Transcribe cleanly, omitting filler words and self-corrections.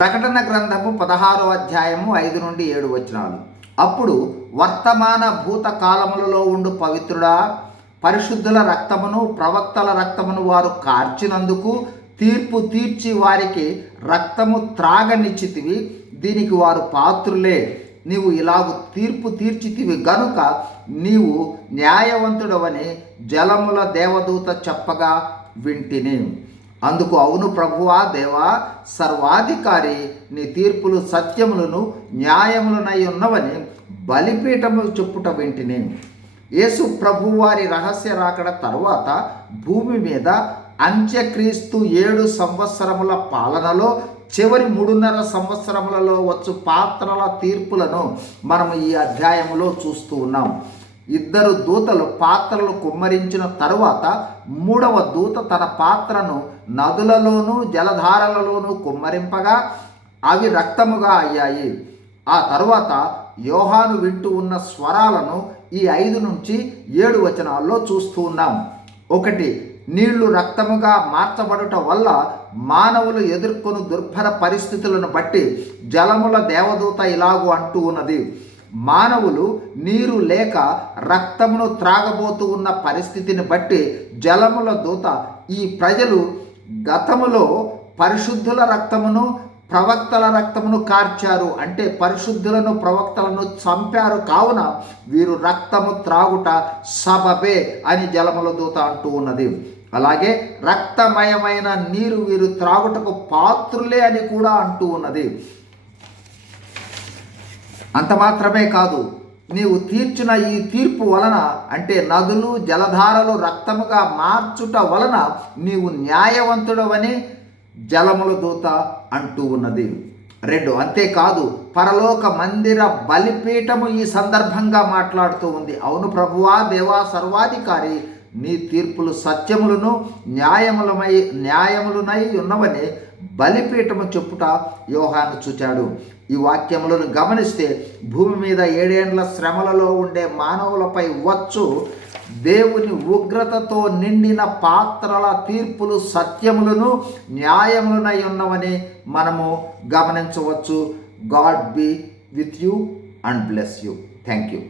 ప్రకటన గ్రంథము 16వ అధ్యాయము 5 నుండి 7 వచనాలు. అప్పుడు వర్తమాన భూత కాలములలో ఉండు పవిత్రుడా, పరిశుద్ధుల రక్తమును ప్రవక్తల రక్తమును వారు కార్చినందుకు తీర్పు తీర్చి వారికి రక్తము త్రాగనిచ్చితివి. దీనికి వారు పాత్రులే. నీవు ఇలాగు తీర్పు తీర్చితివి గనుక నీవు న్యాయవంతుడవని జలముల దేవదూత చెప్పగా వింటిని. అందుకు అవును ప్రభువా దేవా సర్వాధికారి, నీ తీర్పులు సత్యములను న్యాయములనై ఉన్నవని బలిపీఠము చెప్పుట వింటిని. యేసు ప్రభువారి రహస్య రాకడ తరువాత భూమి మీద అంత్యక్రీస్తు 7 సంవత్సరముల పాలనలో చివరి 3.5 సంవత్సరములలో వచ్చు పాత్రల తీర్పులను మనం ఈ అధ్యాయంలో చూస్తూ ఉన్నాం. 2 దూతలు పాత్రలు కుమ్మరించిన తరువాత 3వ దూత తన పాత్రను నదులలోనూ జలధారలలోనూ కుమ్మరింపగా అవి రక్తముగా అయ్యాయి. ఆ తరువాత యోహాను వింటూ ఉన్న స్వరాలను ఈ 5 నుంచి 7 వచనాల్లో చూస్తూ ఉన్నాం. 1. నీళ్లు రక్తముగా మార్చబడుట వల్ల మానవులు ఎదుర్కొను దుర్భర పరిస్థితులను బట్టి జలముల దేవదూత ఇలాగు అంటూ ఉన్నది. మానవులు నీరు లేక రక్తమును త్రాగబోతూ ఉన్న పరిస్థితిని బట్టి జలముల దూత ఈ ప్రజలు గతములో పరిశుద్ధుల రక్తమును ప్రవక్తల రక్తమును కార్చారు, అంటే పరిశుద్ధులను ప్రవక్తలను చంపారు, కావున వీరు రక్తము త్రాగుట సబబే అని జలముల దూత అంటూ ఉన్నది. అలాగే రక్తమయమైన నీరు వీరు త్రాగుటకు పాత్రులే అని కూడా అంటూ ఉన్నది. అంత మాత్రమే కాదు, నీవు తీర్చిన ఈ తీర్పు వలన, అంటే నదులు జలధారలు రక్తముగా మార్చుట వలన నీవు న్యాయవంతుడవని జలముల దూత అంటూ ఉన్నది. 2. అంతేకాదు, పరలోక మందిర బలిపీఠము ఈ సందర్భంగా మాట్లాడుతూ ఉంది. అవును ప్రభువా దేవా సర్వాధికారి, నీ తీర్పులు సత్యములను న్యాయములునై ఉన్నవని బలిపీఠము చెప్పుట యోహాను చూచాడు. ఈ వాక్యములను గమనిస్తే భూమి మీద 7 ఏండ్ల శ్రమలలో ఉండే మానవులపై వచ్చు దేవుని ఉగ్రతతో నిండిన పాత్రల తీర్పులు సత్యములను న్యాయములనై ఉన్నవని మనము గమనించవచ్చు. God be with you and bless you. Thank you.